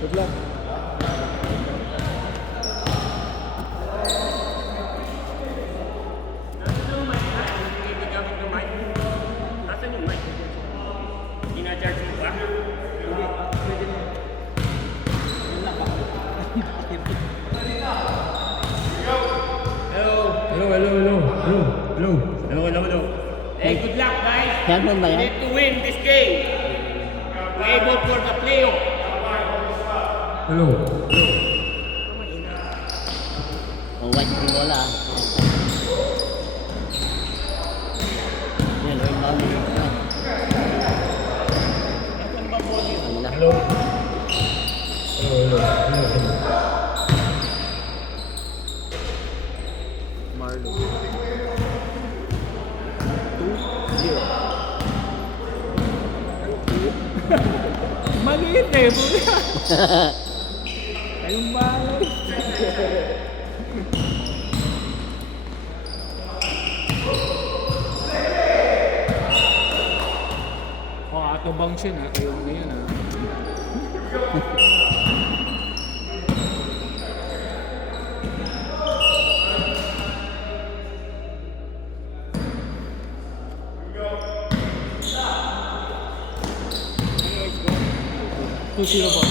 Good luck. Hello. Hey, good luck, guys. Champion ba We yan? need to win this game. We're able for the playoff. Hello. Oh, white yung bola. Yan, Lord Bobby. Kanila. Hello. Hello. Marlo. 2-0. Maliit eh. Kayong balay. Ato bang siya na. Kayong na yan ha. Two-zero ba?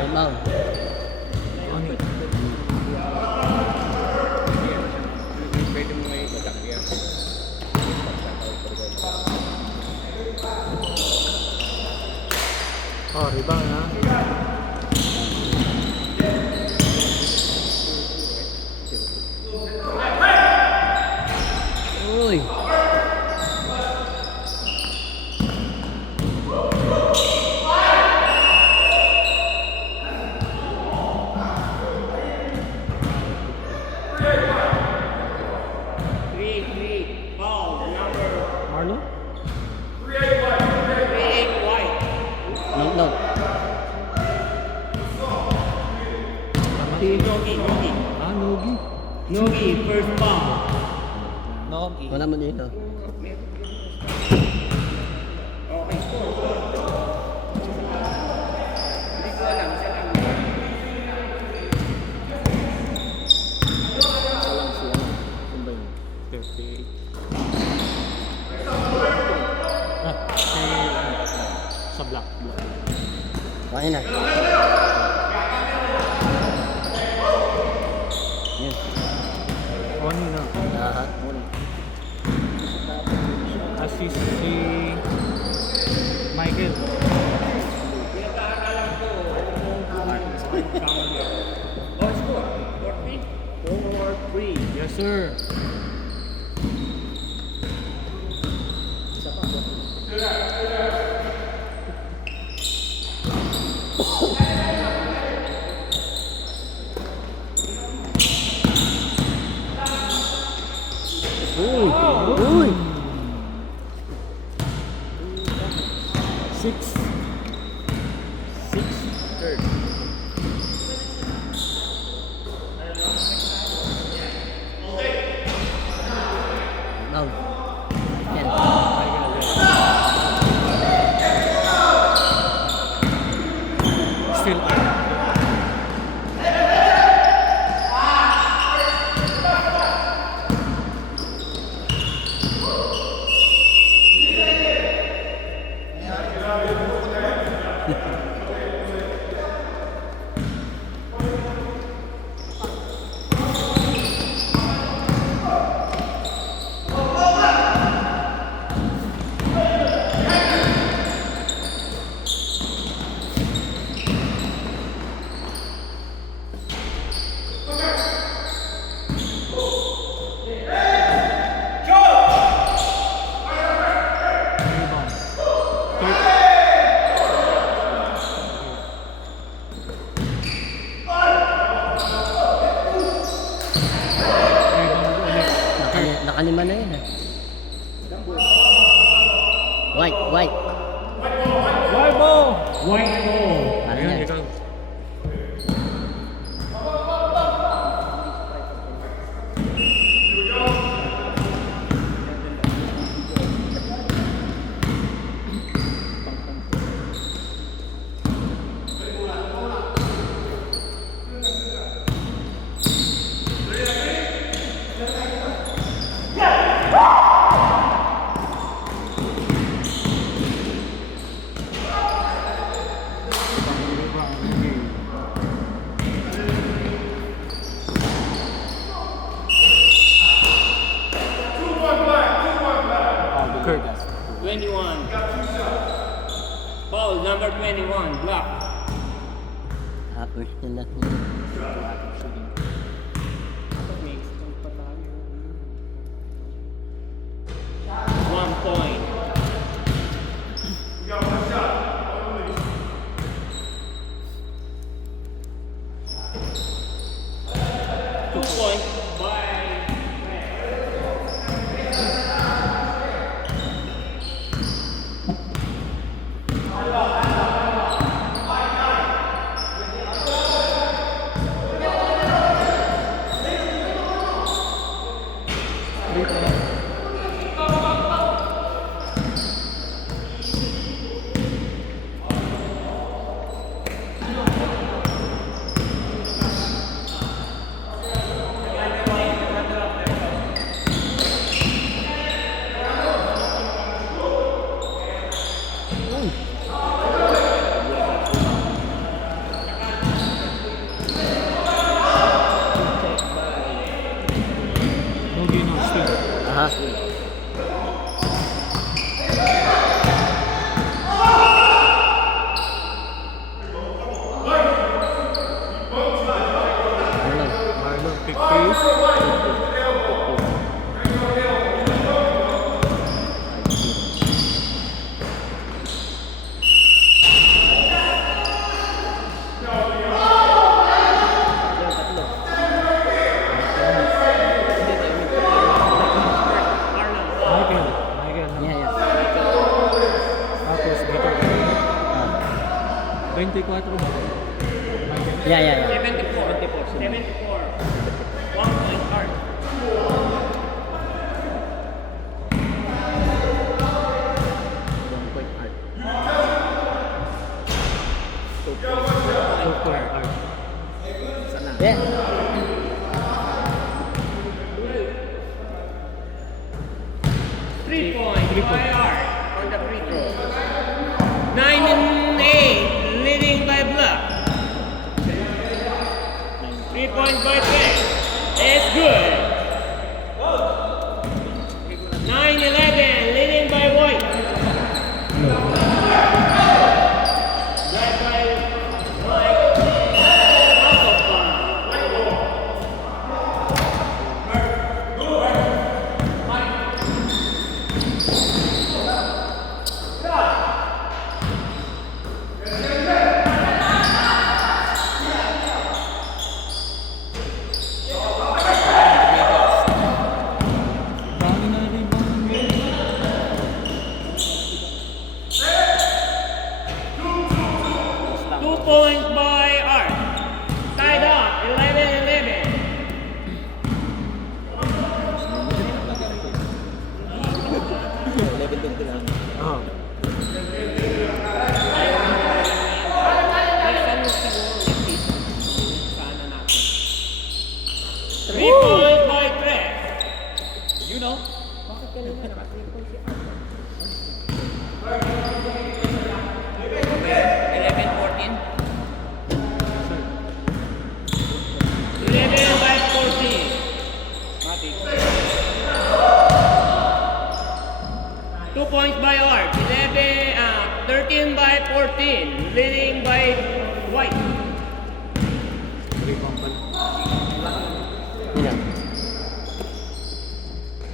Rebound. Ano yun? Pwede mo ngayon matak yan. Oh, rebound ha? Uy! Three, foul, number Marlo? 3-8 white. No. Nogi. Ah, Nogi. Nogi, first foul. Nogi. Wala mo dito. Okay, score. Hindi ko alam, siya lang. Salang siya. Kung ba yun? 38. Sa black. Kaya na. Yan. Ano na? Lahat. Assist si Michael. Oh, score. 4-3. Yes, sir. Uy! 6. Third. Rebound. Yan. Still rebound. Rebound ulit. Nakalima na yun. White. White ball! White ball. Ano Ayun, yan? ikaw. Kurt. 21. Foul number 21. Block. Tapos na lang. One point. Two points by No gain on steal. Aha. Marlon. Marlon pick pace. Michael. Michael. Yeah, yeah. Tapos dito. Ah. 24 ba? Michael. Yeah, yeah, yeah. 74. 74. 1 point hard. One point art. 2 point art. Yeah. Three points by Art on the free throw. 9 and 8, leading by Block. 3 points by Trey. It's good. 9-11, leading by White. Led by White. Out of bounds. Dami na rin ba ng game? 2 points by Art. Tied up, 11-11. Ah. Three points by Trey. You know. 11 by 14. 2 points by Art. 13 by 14. Leading by White. 3 pang pala. Yun lang.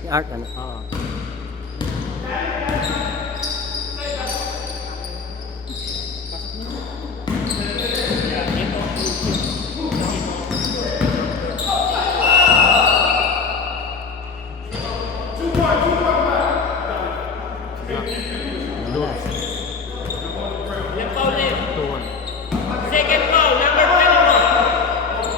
Si Art, ano? Ah. Yung foul na yun. 2-1. Second foul, number 21.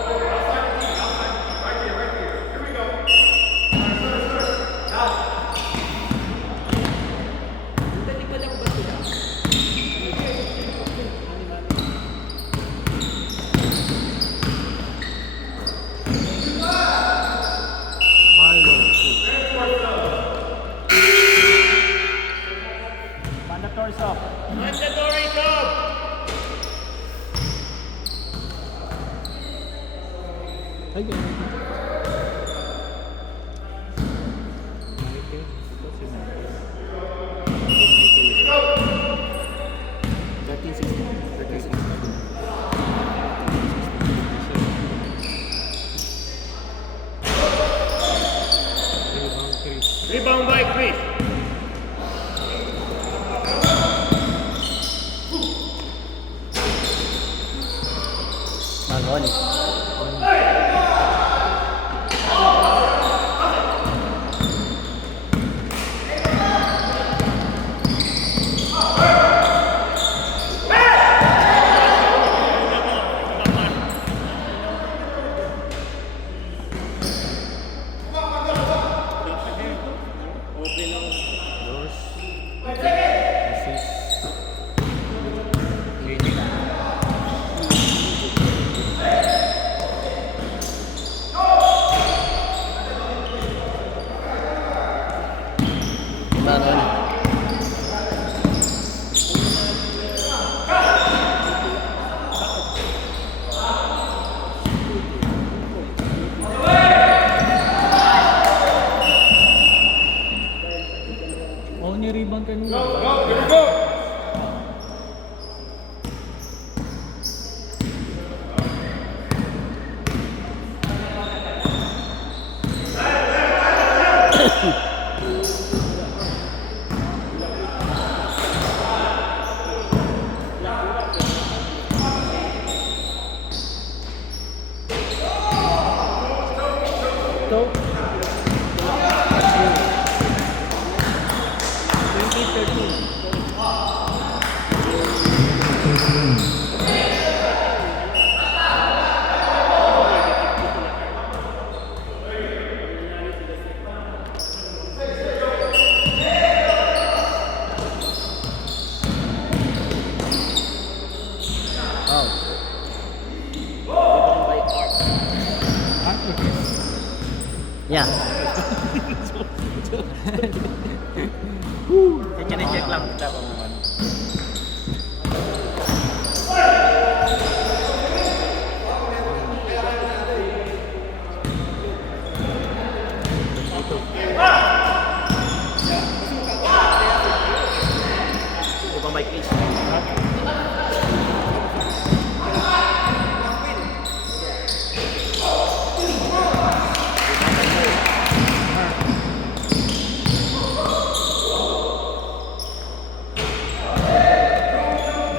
Marlon. Rebound by Chris. Magon. Dos. Assist. Magon. Oh, ni-rebound kanina. Here we go. Ito. 13. Wow. Yeah. Check lang kita kung ano. Upang by Chris.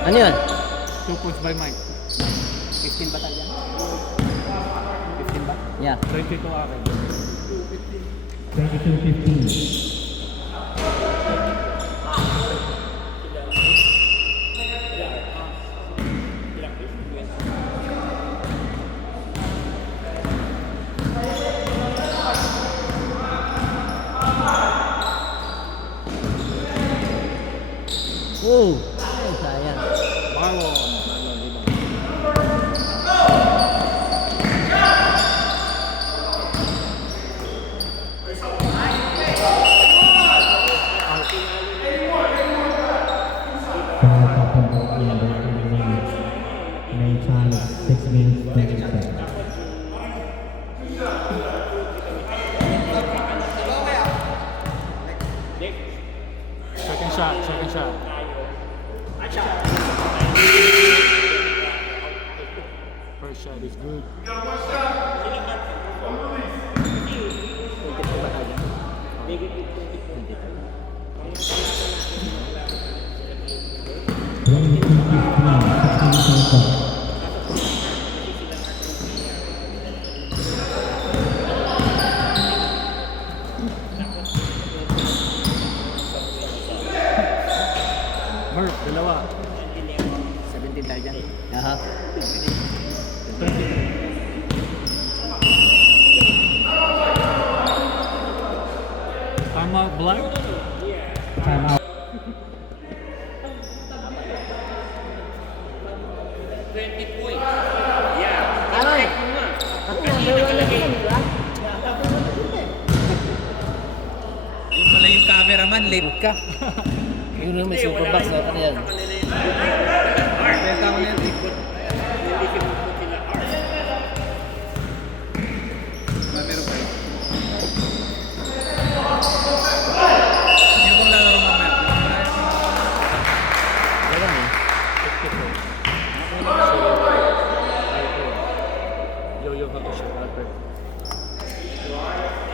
Ano yun? 2 points by Mike. 15 ba tayo? 15 ba? Yeah. 22 akin. 22-15. Oh! Ay, sayang. Marlon. Foul Captain Bobby and David Williams. Main time 6 minutes 30 seconds. Second shot, second shot. First shot is good. Murph, dalawa. 17 tayo dyan. Aha. 23. Time out, Black. Time out. 20 points. Yeah. Ano eh? Check mo nga. Ako nga, dalawa lang yan, di ba? Yung pala yung cameraman, late ka. Yun yung may super box na ano yan. Benta ko na yan. Meron kayo. Yung kung lalaro mamaya. Wala eh. Yo-yo ka to siya.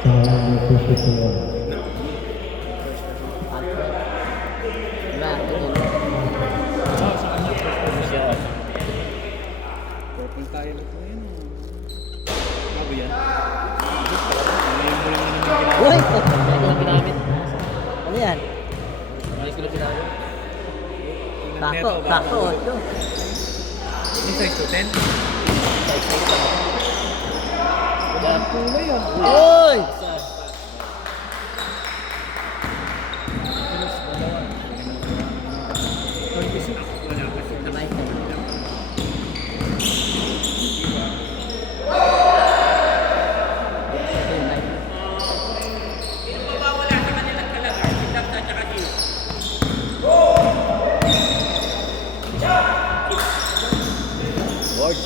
Foul number 54. Hindi ko lang ginamit. Ano yan? Hindi ko lang ginamit. Takto, takto, 8. Yung size to 10? Yan. Uy! Kamay ko. Sino mawawala sa kanilang kalagay? Si Dapta at saka si Board.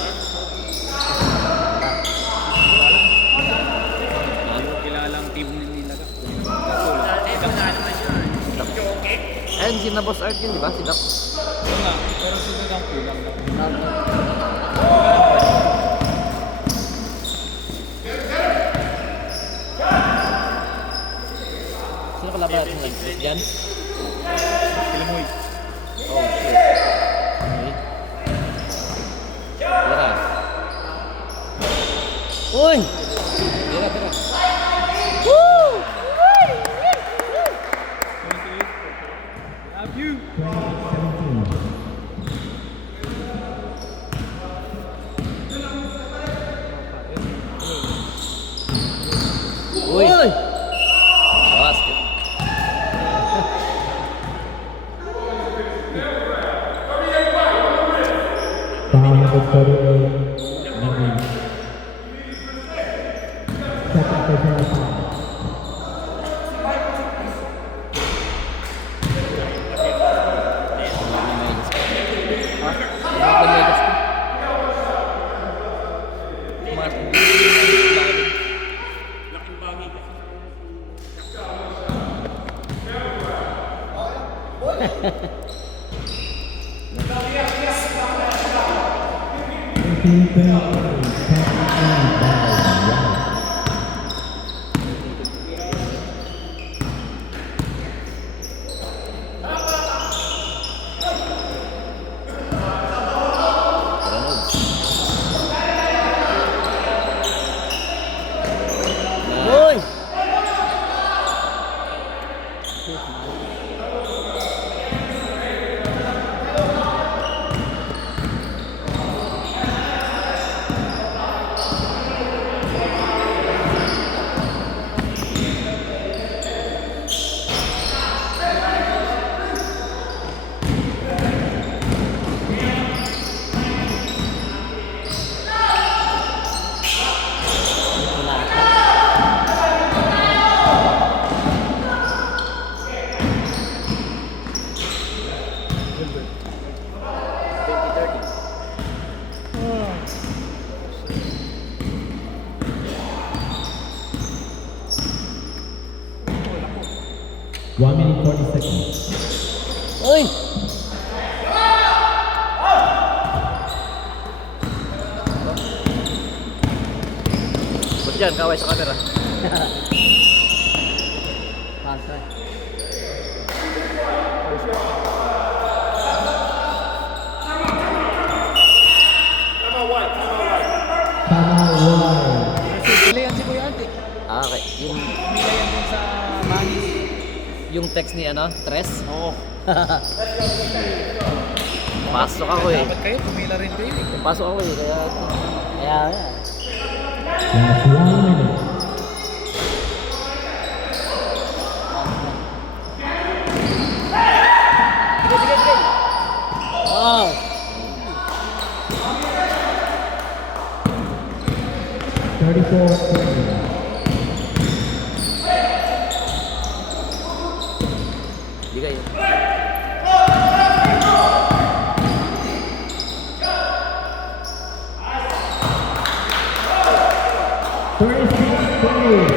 Kilalang team nila ka. Manalo na siya. Joke. Ayun, si na Boss Art yun, di ba? Si Doc. Oo nga, pero sunod ang kulang lang. Sino kalaban natin lang? Diyan? Kilamoy. Oh, shit. Okay. Tira. Uy! Tira, tira. Woo! Love you! 2017. Uy! Bawas. Foul number 38. Navy. Second personal foul. Laking bagay kasi. Uy! One minute 40 seconds. Uy! Ba't dyan? Kaway sa camera. Pasa. Tama one. Pilihan si Kuya Ante. Ah, okay. Pilihan din sa Manis. Yung text ni ano, Tres. Oo. Pasok ako eh. Dapat kayo, pumila rin kayo eh. Pasok ako eh. Kaya. Last 1 minute. Wow! 34-20. Di kayo. Bang, bang.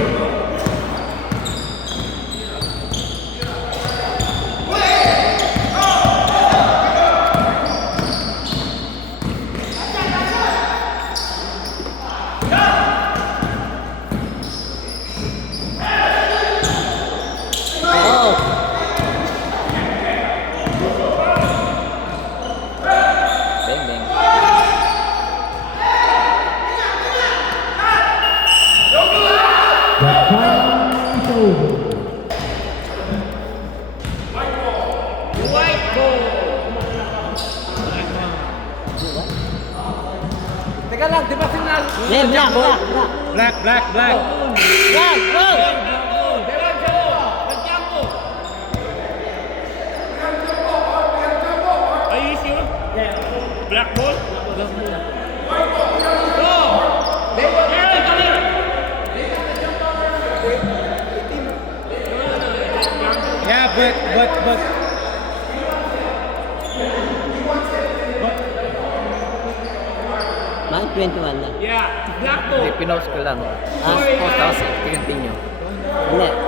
Teka lang, di ba sinal? Hindi, black. Black, black, black. Black, black. Are you sure? Yeah. Black ball? Yeah, but. Bakit 21 lang? Yeah, black ball. Pinost ko lang. Ah, Tapos, continue. hindi.